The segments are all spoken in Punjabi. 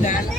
ਲੈ।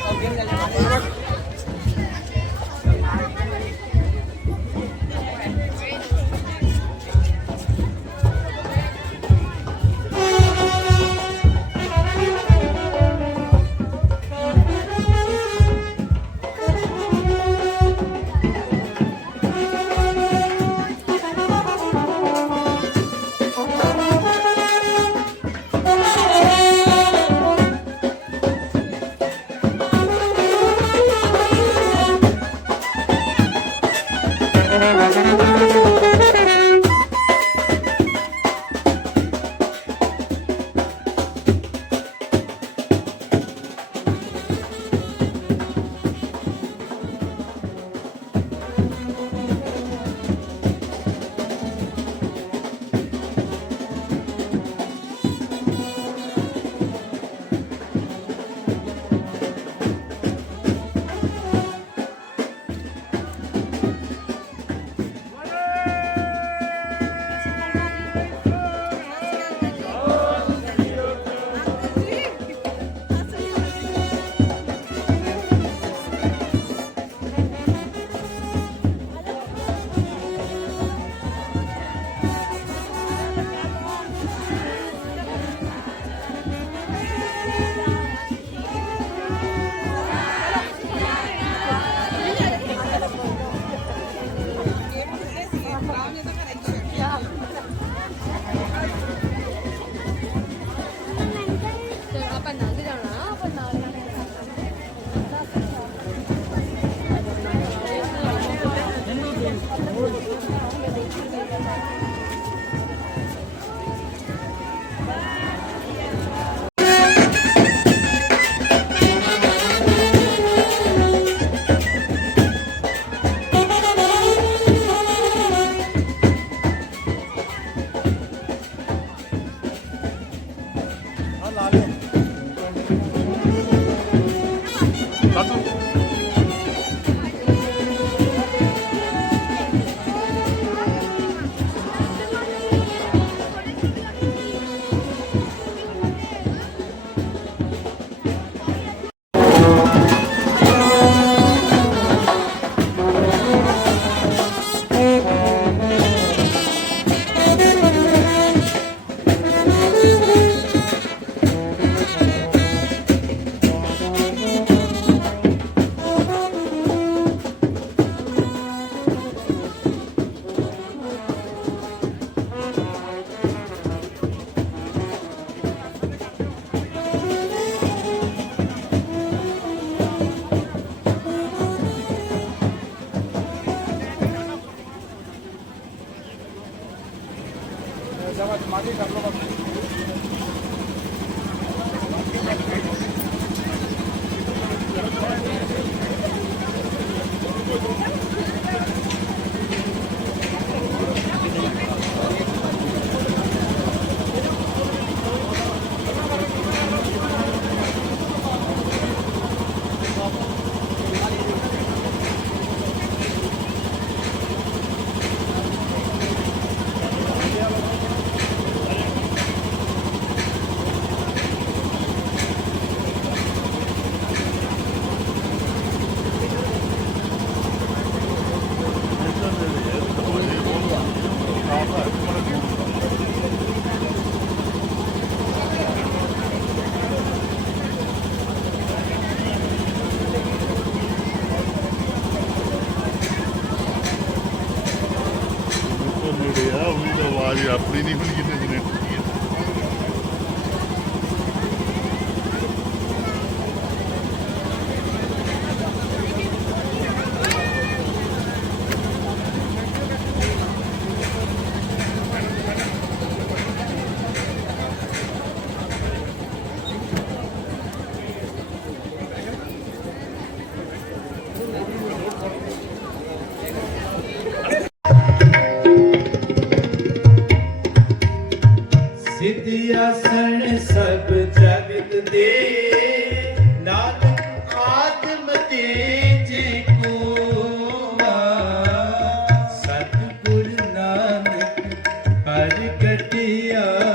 ਸਤਿਗੁਰ ਨਾਨਕ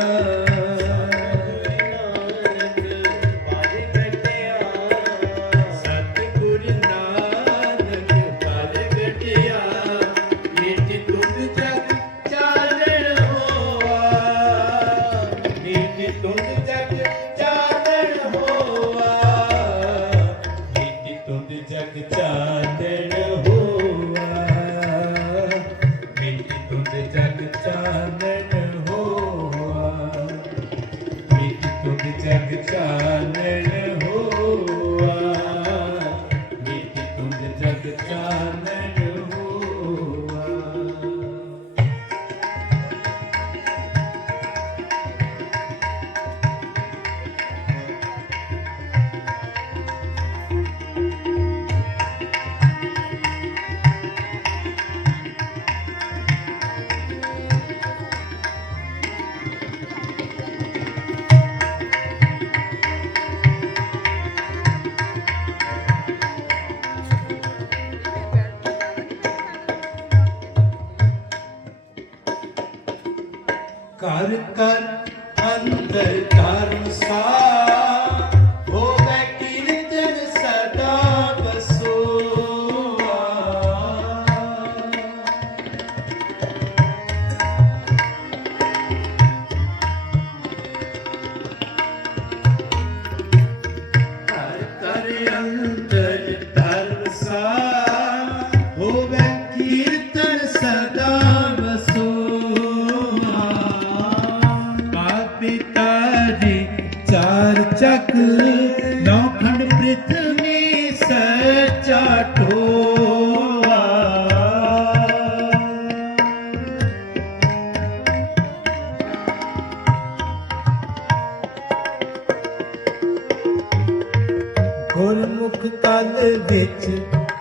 ਤਲ ਕਲ ਵਿੱਚ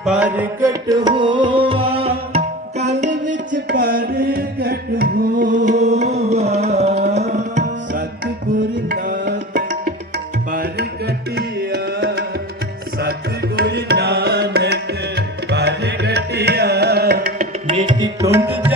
ਪ੍ਰਗਟ ਹੋਆ ਕਲ ਵਿੱਚ ਪ੍ਰਗਟ ਹੋਆ। ਸਤਿਗੁਰ ਨਾਨਕ ਪ੍ਰਗਟਿਆ, ਸਤਿਗੁਰ ਨਾਨਕ ਪ੍ਰਗਟਿਆ। ਮਿੱਟੀ ਤੁੰਦ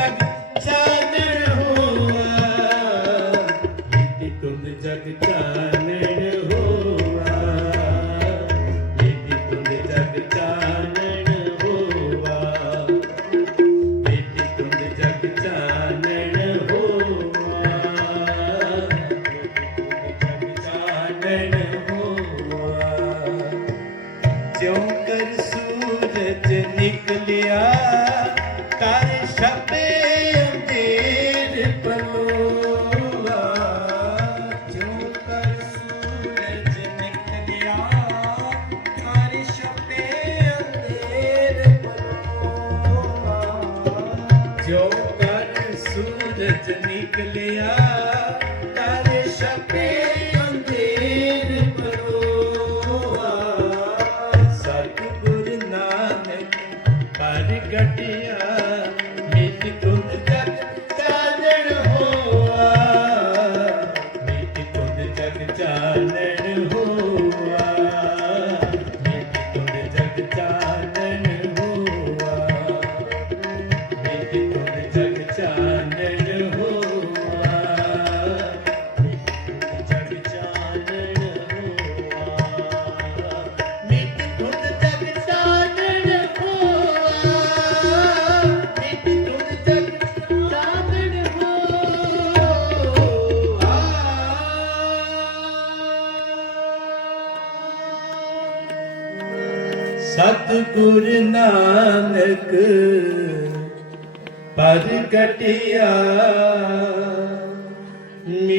ਜਿਉ ਕਰ ਸੂਰਜ ਨਿਕਲਿਆ। ਕਰ ਛਪੇ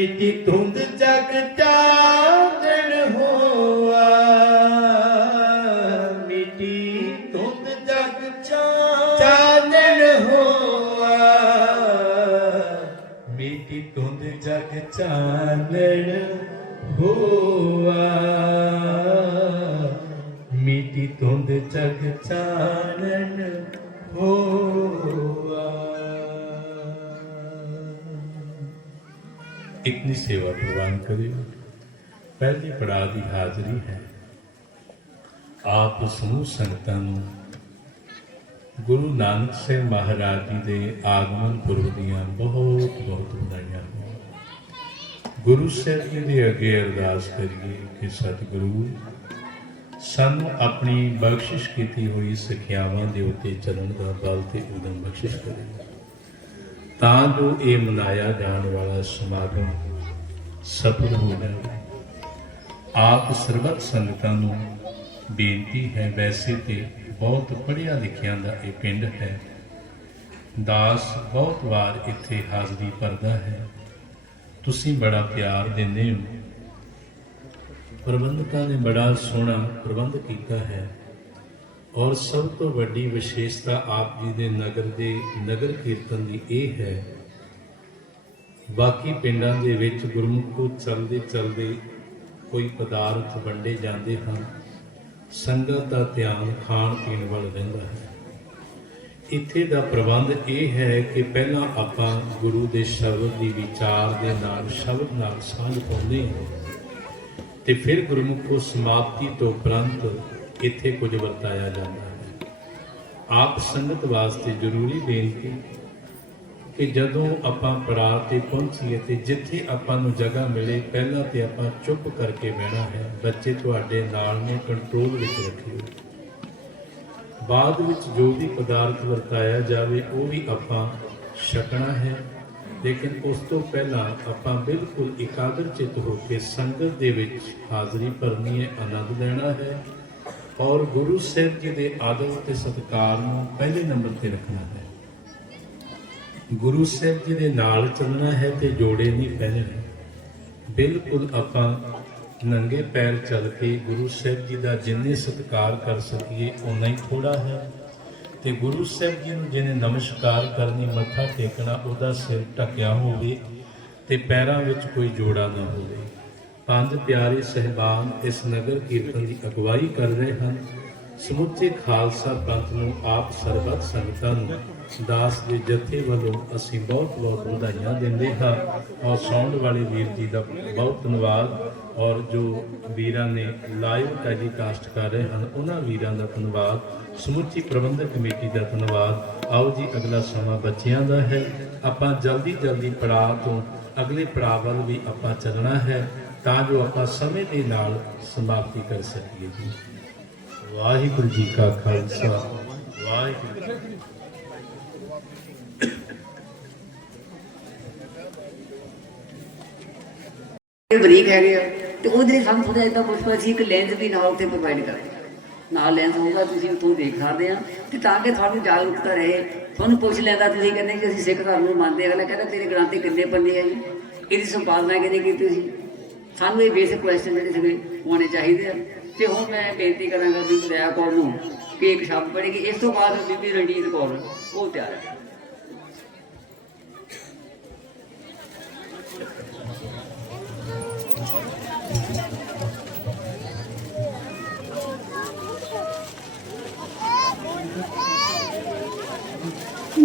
ਮਿਟੀ ਧੁੰਦ ਜਗ ਚਾਨਣ ਹੋਆ। ਮਿਟੀ ਧੁੰਦ ਜਗ ਚਾਨਣ ਹੋਆ। ਮਿਟੀ ਧੁੰਦ ਜਗ ਚਾਨਣ ਹੋਆ। ਮਿਟੀ ਧੁੰਦ ਜਗ ਚਾਨਣ ਇਤਨੀ ਸੇਵਾ ਪ੍ਰਵਾਨ ਕਰਿਓ। ਪਹਿਲੇ ਪੜਾਅ ਦੀ ਹਾਜ਼ਰੀ ਹੈ। ਆਪ ਸਮੂਹ ਸੰਗਤਾਂ ਨੂੰ ਗੁਰੂ ਨਾਨਕ ਸਾਹਿਬ ਮਹਾਰਾਜ ਜੀ ਦੇ ਆਗਮਨ ਪੁਰਬ ਦੀਆਂ ਬਹੁਤ ਬਹੁਤ ਵਧਾਈਆਂ। ਹੋਣ ਗੁਰੂ ਸਾਹਿਬ ਜੀ ਦੇ ਅੱਗੇ ਅਰਦਾਸ ਕਰੀਏ ਕਿ ਸਤਿਗੁਰੂ, ਸਾਨੂੰ ਆਪਣੀ ਬਖਸ਼ਿਸ਼ ਕੀਤੀ ਹੋਈ ਸਿੱਖਿਆਵਾਂ ਦੇ ਉੱਤੇ ਚੱਲਣ ਦਾ ਬਲ ਤੇ ਉਦਮ ਬਖਸ਼ਿਸ਼ ਕਰੇ। ਤਾਂ ਜੋ ਇਹ ਮਨਾਇਆ ਜਾਣ ਵਾਲਾ ਸਮਾਗਮ ਸਫਲ ਹੋ ਜਾਵੇ। ਆਪ ਸਰਬੱਤ ਸੰਗਤਾਂ ਨੂੰ ਬੇਨਤੀ ਹੈ, ਵੈਸੇ ਤੇ ਬਹੁਤ ਪੜ੍ਹਿਆ ਲਿਖਿਆ ਦਾ ਇਹ ਪਿੰਡ ਹੈ। ਦਾਸ ਬਹੁਤ ਵਾਰ ਇੱਥੇ ਹਾਜ਼ਰੀ ਭਰਦਾ ਹੈ। ਤੁਸੀਂ ਬੜਾ ਪਿਆਰ ਦਿੰਦੇ ਹੋ। ਪ੍ਰਬੰਧਕਾਂ ਨੇ ਬੜਾ ਸੋਹਣਾ ਪ੍ਰਬੰਧ ਕੀਤਾ ਹੈ। ਔਰ ਸਭ ਤੋਂ ਵੱਡੀ ਵਿਸ਼ੇਸ਼ਤਾ ਆਪ ਜੀ ਦੇ ਨਗਰ ਦੇ ਨਗਰ ਕੀਰਤਨ ਦੀ ਇਹ ਹੈ, ਬਾਕੀ ਪਿੰਡਾਂ ਦੇ ਵਿੱਚ ਗੁਰਮੁਖੋ ਚੱਲਦੇ ਚਲਦੇ ਕੋਈ ਪਦਾਰਥ ਵੰਡੇ ਜਾਂਦੇ ਹਨ, ਸੰਗਤ ਦਾ ਧਿਆਨ ਖਾਣ ਪੀਣ ਵੱਲ ਰਹਿੰਦਾ ਹੈ। ਇੱਥੇ ਦਾ ਪ੍ਰਬੰਧ ਇਹ ਹੈ ਕਿ ਪਹਿਲਾਂ ਆਪਾਂ ਗੁਰੂ ਦੇ ਸ਼ਬਦ ਦੀ ਵਿਚਾਰ ਦੇ ਨਾਲ ਸ਼ਬਦ ਨਾਲ ਸਾਂਝ ਪਾਉਂਦੇ ਹਾਂ ਤੇ ਫਿਰ ਗੁਰਮੁਖੋ ਸਮਾਪਤੀ ਤੋਂ ਉਪਰੰਤ ਇੱਥੇ ਕੁਝ ਵਰਤਾਇਆ ਜਾਂਦਾ ਹੈ। ਆਪ ਸੰਗਤ ਵਾਸਤੇ ਜ਼ਰੂਰੀ ਬੇਨਤੀ ਕਿ ਜਦੋਂ ਆਪਾਂ ਪੜਾਅ ਤੇ ਪਹੁੰਚੀਏ ਤੇ ਜਿੱਥੇ ਆਪਾਂ ਨੂੰ ਜਗ੍ਹਾ ਮਿਲੇ, ਪਹਿਲਾਂ ਤੇ ਆਪਾਂ ਚੁੱਪ ਕਰਕੇ ਬਹਿਣਾ ਹੈ। ਬੱਚੇ ਤੁਹਾਡੇ ਨਾਲ ਨੇ, ਕੰਟਰੋਲ ਵਿੱਚ ਰੱਖਿਓ। ਬਾਅਦ ਵਿੱਚ ਜੋ ਵੀ ਪਦਾਰਥ ਵਰਤਾਇਆ ਜਾਵੇ, ਉਹ ਵੀ ਆਪਾਂ ਛਕਣਾ ਹੈ। ਲੇਕਿਨ ਉਸ ਤੋਂ ਪਹਿਲਾਂ ਆਪਾਂ ਬਿਲਕੁਲ ਇਕਾਗਰ ਚਿੱਤ ਹੋ ਕੇ ਸੰਗਤ ਦੇ ਵਿੱਚ ਹਾਜ਼ਰੀ ਭਰਨੀ ਹੈ, ਆਨੰਦ ਲੈਣਾ ਹੈ। ਔਰ ਗੁਰੂ ਸਾਹਿਬ ਜੀ ਦੇ ਆਦਰ ਤੇ ਸਤਿਕਾਰ ਨੂੰ ਪਹਿਲੇ ਨੰਬਰ ਤੇ ਰੱਖਣਾ ਹੈ। ਗੁਰੂ ਸਾਹਿਬ ਜੀ ਦੇ ਨਾਲ ਚੱਲਣਾ ਹੈ ਤੇ ਜੋੜੇ ਨਹੀਂ ਪਹਿਨਣੇ। ਬਿਲਕੁਲ ਆਪਾਂ ਨੰਗੇ ਪੈਰ ਚੱਲ ਕੇ ਗੁਰੂ ਸਾਹਿਬ ਜੀ ਦਾ ਜਿੰਨੇ ਸਤਿਕਾਰ ਕਰ ਸਕੀਏ ਉਨਾ ਹੀ ਥੋੜਾ ਹੈ। ਤੇ ਗੁਰੂ ਸਾਹਿਬ ਜੀ ਨੂੰ ਜਿਹਨੇ ਨਮਸਕਾਰ ਕਰਨੀ, ਮੱਥਾ ਟੇਕਣਾ, ਉਹਦਾ ਸਿਰ ਢੱਕਿਆ ਹੋਵੇ ਤੇ ਪੈਰਾਂ ਵਿੱਚ ਕੋਈ ਜੋੜਾ ਨਾ ਹੋਵੇ। ਪੰਜ ਪਿਆਰੇ ਸਹਿਬਾਨ ਇਸ ਨਗਰ ਕੀਰਤਨ ਦੀ ਅਗਵਾਈ ਕਰ ਰਹੇ ਹਨ। ਸਮੁੱਚੇ ਖਾਲਸਾ ਪੰਥ ਨੂੰ ਆਪ ਸਰਬੱਤ ਸੰਗਤਾਂ ਨੂੰ ਦਾਸ ਦੇ ਜਥੇ ਵੱਲੋਂ ਅਸੀਂ ਬਹੁਤ ਬਹੁਤ ਵਧਾਈਆਂ ਦਿੰਦੇ ਹਾਂ। ਔਰ ਸੌਂਡ ਵਾਲੇ ਵੀਰ ਜੀ ਦਾ ਬਹੁਤ ਧੰਨਵਾਦ। ਔਰ ਜੋ ਵੀਰਾਂ ਨੇ ਲਾਈਵ ਟੈਲੀਕਾਸਟ ਕਰ ਰਹੇ ਹਨ, ਉਹਨਾਂ ਵੀਰਾਂ ਦਾ ਧੰਨਵਾਦ। ਸਮੁੱਚੀ ਪ੍ਰਬੰਧਕ ਕਮੇਟੀ ਦਾ ਧੰਨਵਾਦ। ਆਓ ਜੀ, ਅਗਲਾ ਸਮਾਂ ਬੱਚਿਆਂ ਦਾ ਹੈ। ਆਪਾਂ ਜਲਦੀ ਜਲਦੀ ਪੜਾਅ ਤੋਂ ਅਗਲੇ ਪੜਾਅ ਵੱਲ ਵੀ ਆਪਾਂ ਚੱਲਣਾ ਹੈ। ਤਾਂ ਜੋ ਆਪਾਂ ਸਮੇਂ ਦੇ ਨਾਲ ਸਮਾਪਤੀ ਕਰ ਸਕੀਏ ਜੀ। ਵਾਹਿਗੁਰੂ ਜੀ ਕਾ ਖਾਲਸਾ, ਵਾਹਿਗੁਰੂ ਜੀ ਬਰੀਕ ਹੈਗੇ ਆ ਤੇ ਉਹਦੇ ਲਈ ਸਾਨੂੰ ਥੋੜਾ ਇਦਾਂ ਪੁੱਛਣਾ ਸੀ, ਇੱਕ ਲੈਂਸ ਵੀ ਨਾਲ ਉੱਥੇ ਪ੍ਰੋਵਾਈਡ ਕਰਾਂਗੇ ਨਾਲ ਲੈਂਸ ਹੋਊਗਾ, ਤੁਸੀਂ ਉੱਥੋਂ ਦੇਖ ਸਕਦੇ ਆ। ਤੇ ਤਾਂ ਕਿ ਤੁਹਾਨੂੰ ਜਾਗਰੂਕਤਾ ਰਹੇ। ਤੁਹਾਨੂੰ ਪੁੱਛ ਲੈਂਦਾ ਤੁਸੀਂ ਕਹਿੰਦੇ ਕਿ ਅਸੀਂ ਸਿੱਖ ਧਰਮ ਨੂੰ ਮੰਨਦੇ ਅਗਲਾ ਕਹਿੰਦਾ, ਤੇਰੇ ਗ੍ਰੰਥ ਕਿੰਨੇ ਪੰਨੇ ਆ ਜੀ? ਇਹਦੀ ਸੰਪਾਦਨਾ ਕਿਹਨੇ ਕੀਤੀ ਸੀ? ਸਾਨੂੰ ਇਹ ਬੇਸਿਕ ਕੁਐਸਚਨ ਜਿਹੜੇ ਸੀਗੇ ਹੋਣੇ ਚਾਹੀਦੇ ਆ। ਤੇ ਹੁਣ ਮੈਂ ਬੇਨਤੀ ਕਰਾਂਗਾ ਵੀ ਦਇਆ ਕੌਰ ਨੂੰ ਕਿ ਇੱਕ ਸ਼ਬਦ ਪੜ੍ਹੇਗੀ। ਇਸ ਤੋਂ ਬਾਅਦ ਬੀਬੀ ਰਣਜੀਤ ਕੌਰ, ਉਹ ਤਿਆਰ ਹੈ।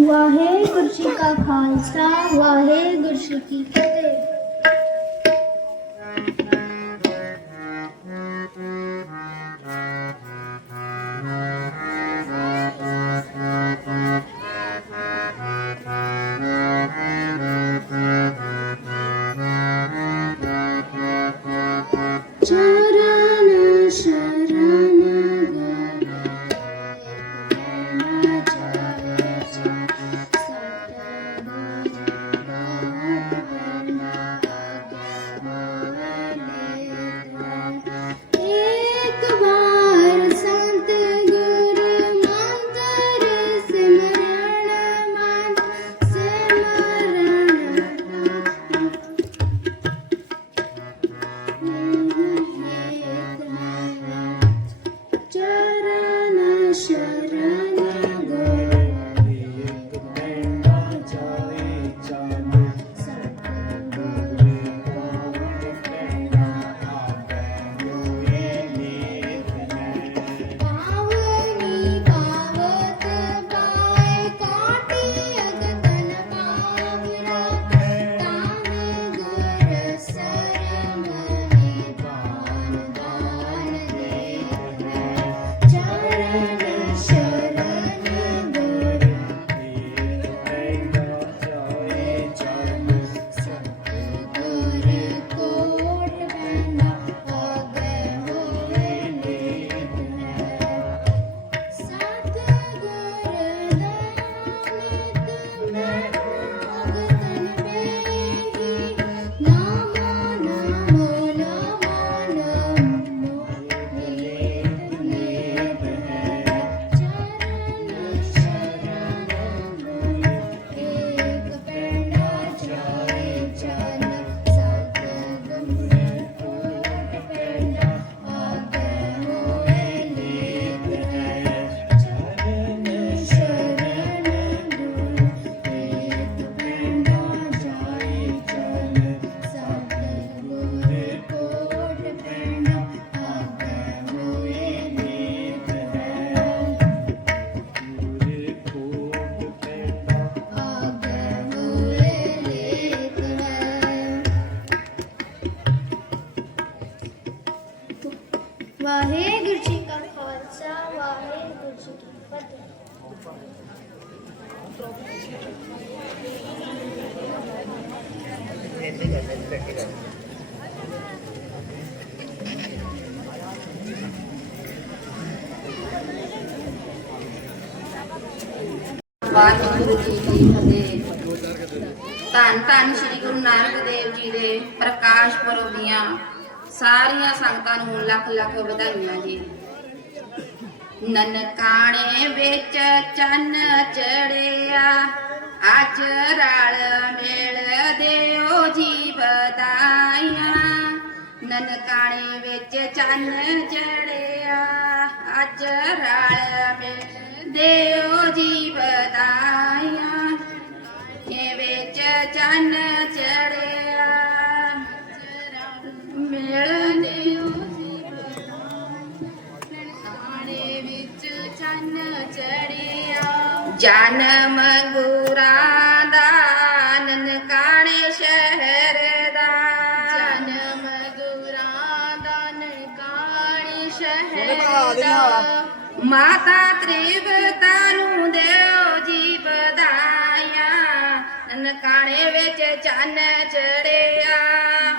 ਵਾਹਿਗੁਰੂ ਜੀ ਕਾ ਖਾਲਸਾ, ਵਾਹਿਗੁਰੂ ਜੀ ਕੀ ਫਤਿਹ। ਵਾਹਿਗੁਰੂ ਜੀ ਕੀ ਫਤਿਹ ਧੰਨ ਧੰਨ ਸ੍ਰੀ ਗੁਰੂ ਨਾਨਕ ਦੇਵ ਜੀ ਦੇ ਪ੍ਰਕਾਸ਼ ਪੁਰਬ ਦੀਆਂ ਸਾਰੀਆਂ ਸੰਗਤਾਂ ਨੂੰ ਲੱਖ ਲੱਖ ਵਧਾਈਆਂ ਜੀ। ਨਨਕਾਣੇ ਵਿੱਚ ਚੰਨ ਚੜਿਆ, ਅੱਜ ਰਲ ਮੇਲ ਦਿਓ ਜੀ ਵਧਾਈਆਂ। ਨਨਕਾਣੇ ਵਿੱਚ ਚੰਨ ਚੜਿਆ, ਅੱਜ ਰਲ ਮਿਲ ਦਿਓ ਜੀ ਵਧਾਈਆਂ ਇਹ ਵਿੱਚ ਚੰਨ ਚੜਿਆ। ਮਿਲ ਦਿਓ ਜੀ ਨਨਕਾਣੇ ਵਿੱਚ ਚੰਨ ਚੜਿਆ। ਜਨਮ ਗੁਰਾਂ ਮਾਤਾ ਤ੍ਰਿਵਤਾ ਨੂੰ ਦਿਓ ਜੀ ਵਧਾਈਆਂ ਨਨਕਾਣੇ ਵਿੱਚ ਚੰਨ ਚੜਿਆ।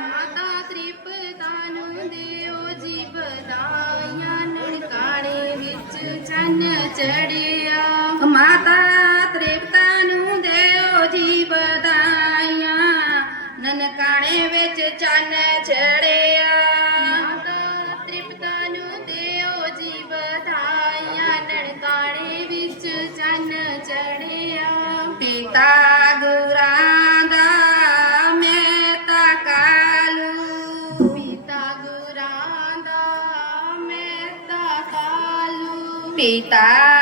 ਮਾਤਾ ਤ੍ਰਿਪਤਾ ਨੂੰ ਦਿਓ ਜੀ ਵਧਾਈਆਂ ਨਨਕਾਣੇ ਵਿੱਚ ਚੰਨ ਚੜਿਆ। ਮਾਤਾ ਤ੍ਰਿਪਤਾ ਨੂੰ ਦਿਓ ਜੀ ਵਧਾਈਆਂ ਨਨਕਾਣੇ ਵਿੱਚ ਚੰਨ ਚੜਿਆ। પિતા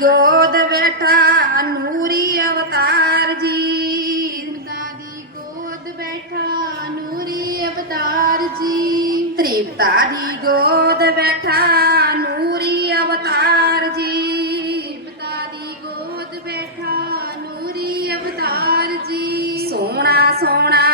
ਗੋਦ ਬੈਠਾ ਨੂਰੀ ਅਵਤਾਰ ਜੀ। ਤ੍ਰਿਪਤਾ ਦੀ ਗੋਦ ਬੈਠਾ ਨੂਰੀ ਅਵਤਾਰ ਜੀ। ਤ੍ਰਿਪਤਾ ਦੀ ਗੋਦ ਬੈਠਾ ਨੂਰੀ ਅਵਤਾਰ ਜੀ। ਤ੍ਰਿਪਤਾ ਦੀ ਗੋਦ ਬੈਠਾ ਨੂਰੀ ਅਵਤਾਰ ਜੀ। ਸੋਹਣਾ ਸੋਹਣਾ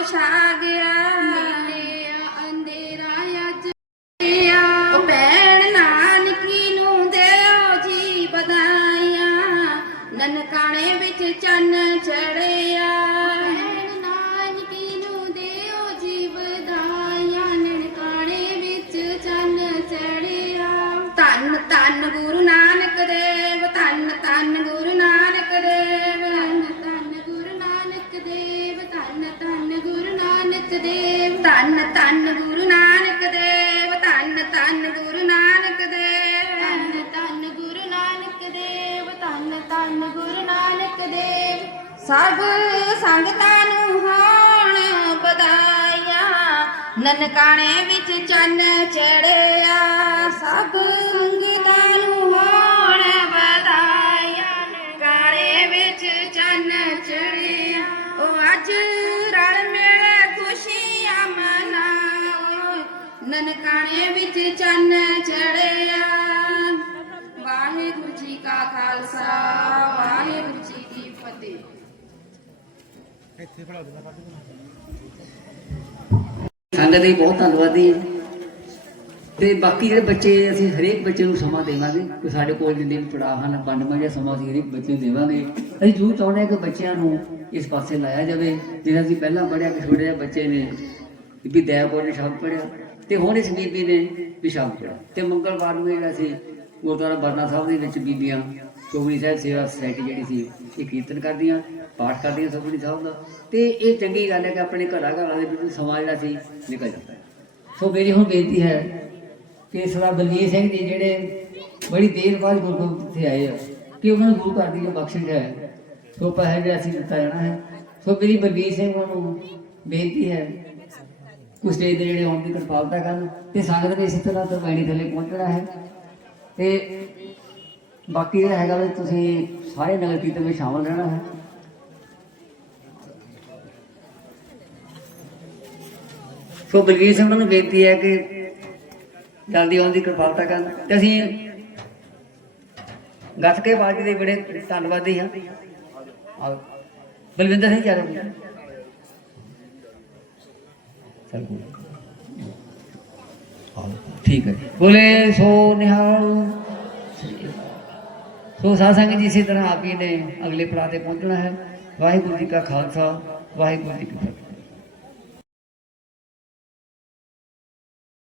Poxa, águia! ਸਭ ਸੰਗਤਾਂ ਨੂੰ ਹੋਣ ਵਧਾਈਆਂ ਨਨਕਾਣੇ ਵਿੱਚ ਚੰਨ ਚੜਿਆ। ਸਭ ਸੰਗਤਾਂ ਨੂੰ ਹੋਣ ਵਧਾਈਆਂ ਨਨਕਾਣੇ ਵਿੱਚ ਚੰਨ ਚੜਿਆ। ਉਹ ਅੱਜ ਰਲ ਮਿਲ ਖੁਸ਼ੀਆਂ ਮਨਾਓ। ਨਨਕਾਣੇ ਵਿੱਚ ਚੰਨ ਚੜਿਆ। ਸੰਗਤ ਦੀ ਬਹੁਤ ਧੰਨਵਾਦੀ ਹੈ। ਤੇ ਬਾਕੀ ਜਿਹੜੇ ਬੱਚੇ, ਅਸੀਂ ਹਰੇਕ ਬੱਚੇ ਨੂੰ ਸਮਾਂ ਦੇਵਾਂਗੇ। ਕਿ ਸਾਡੇ ਕੋਲ ਜਿੰਨੇ ਵੀ ਪੜਾਅ ਹਨ ਵੰਡਵਾਂ ਜਾਂ ਸਮਾਂ ਅਸੀਂ ਹਰੇਕ ਬੱਚੇ ਨੂੰ ਦੇਵਾਂਗੇ। ਅਸੀਂ ਜ਼ਰੂਰ ਚਾਹੁੰਦੇ ਹਾਂ ਕਿ ਬੱਚਿਆਂ ਨੂੰ ਇਸ ਪਾਸੇ ਲਾਇਆ ਜਾਵੇ। ਜਿਵੇਂ ਅਸੀਂ ਪਹਿਲਾਂ ਪੜਿਆ ਕਿ ਛੋਟੇ ਜਿਹੇ ਬੱਚੇ ਨੇ ਵੀ ਦਇਆਪੁਰ ਨੇ ਸ਼ਬਦ ਪੜਿਆ ਤੇ ਹੁਣ ਇਸ ਬੀਬੀ ਨੇ ਵੀ ਸ਼ਬਦ ਪੜਿਆ ਤੇ ਮੰਗਲਵਾਰ ਨੂੰ ਜਿਹੜਾ ਸੀ ਗੁਰਦੁਆਰਾ ਬਰਨਾ ਸਾਹਿਬ ਦੇ ਵਿੱਚ ਬੀਬੀਆਂ ਚੌਵੀ ਸਾਹਿਬ ਸੇਵਾ ਸੁਸਾਇਟੀ ਜਿਹੜੀ ਸੀ, ਇਹ ਕੀਰਤਨ ਕਰਦੀਆਂ, ਪਾਠ ਕਰਦੀਆਂ ਸੁਖਮਨੀ ਸਾਹਿਬ ਦਾ। ਤੇ ਇਹ ਚੰਗੀ ਗੱਲ ਹੈ ਕਿ ਆਪਣੇ ਘਰਾਂ ਘਰਾਂ ਦੇ ਵਿੱਚ ਸਮਾਜ ਜਿਹੜਾ ਸੀ, ਨਿਕਲ ਜਾਂਦਾ ਸੋ ਮੇਰੀ ਹੁਣ ਬੇਨਤੀ ਹੈ ਕਿ ਸਰਦਾਰ ਬਲਵੀਰ ਸਿੰਘ ਜੀ ਜਿਹੜੇ ਬੜੀ ਦੇਰ ਬਾਅਦ ਗੁਰਪੁਰਬ ਤੇ ਆਏ ਆ, ਕਿ ਉਹਨਾਂ ਨੂੰ ਗੁਰੂ ਘਰ ਦੀ ਜੋ ਬਖਸ਼ਿਸ਼ ਹੈ, ਸੋ ਪਹਿਲ ਜਿਹੜਾ ਅਸੀਂ ਦਿੱਤਾ ਜਾਣਾ ਹੈ। ਸੋ ਮੇਰੀ ਬਲਵੀਰ ਸਿੰਘ ਨੂੰ ਬੇਨਤੀ ਹੈ ਕੁਝ ਸਟੇਜ ਦੇ ਜਿਹੜੇ ਆਉਣ ਦੀ ਕਿਰਪਾਲਤਾ ਕਰਨ ਤੇ ਸੰਗਤ ਨੇ ਇਸੇ ਤਰ੍ਹਾਂ ਤਰਵੈਣੀ ਥੱਲੇ ਪਹੁੰਚਣਾ ਹੈ। ਤੇ ਬਾਕੀ ਜਿਹੜਾ ਹੈਗਾ ਵੀ ਤੁਸੀਂ ਸਾਰੇ ਨਗਰ ਕੀਰਤਨ ਵਿੱਚ ਸ਼ਾਮਲ ਰਹਿਣਾ ਹੈ। ਸੋ ਬਲਵੀਰ ਸਿੰਘ ਨੂੰ ਬੇਨਤੀ ਹੈ ਕਿ ਜਲਦੀ ਆਉਣ ਦੀ ਕਿਰਪਾਲਤਾ ਕਰਨ। ਤੇ ਅਸੀਂ ਗੱਤ ਕੇ ਬਾਜੀ ਦੇ ਬੜੇ ਧੰਨਵਾਦੀ ਹਾਂ। ਬਲਵਿੰਦਰ ਸਿੰਘ ਚਾਰੇ ਚਲ ਠੀਕ ਹੈ ਬੋਲੇ ਸੋ ਨਿਹਾਲ। ਸੋ ਸਾਧ ਸੰਗਤ ਜੀ ਇਸੇ ਤਰ੍ਹਾਂ ਆਪ ਹੀ ਨੇ ਅਗਲੇ ਪੜਾਅ ਤੇ ਪਹੁੰਚਣਾ ਹੈ। ਵਾਹਿਗੁਰੂ ਜੀ ਕਾ ਖਾਲਸਾ, ਵਾਹਿਗੁਰੂ ਜੀ ਕੀ ਫਤਿਹ।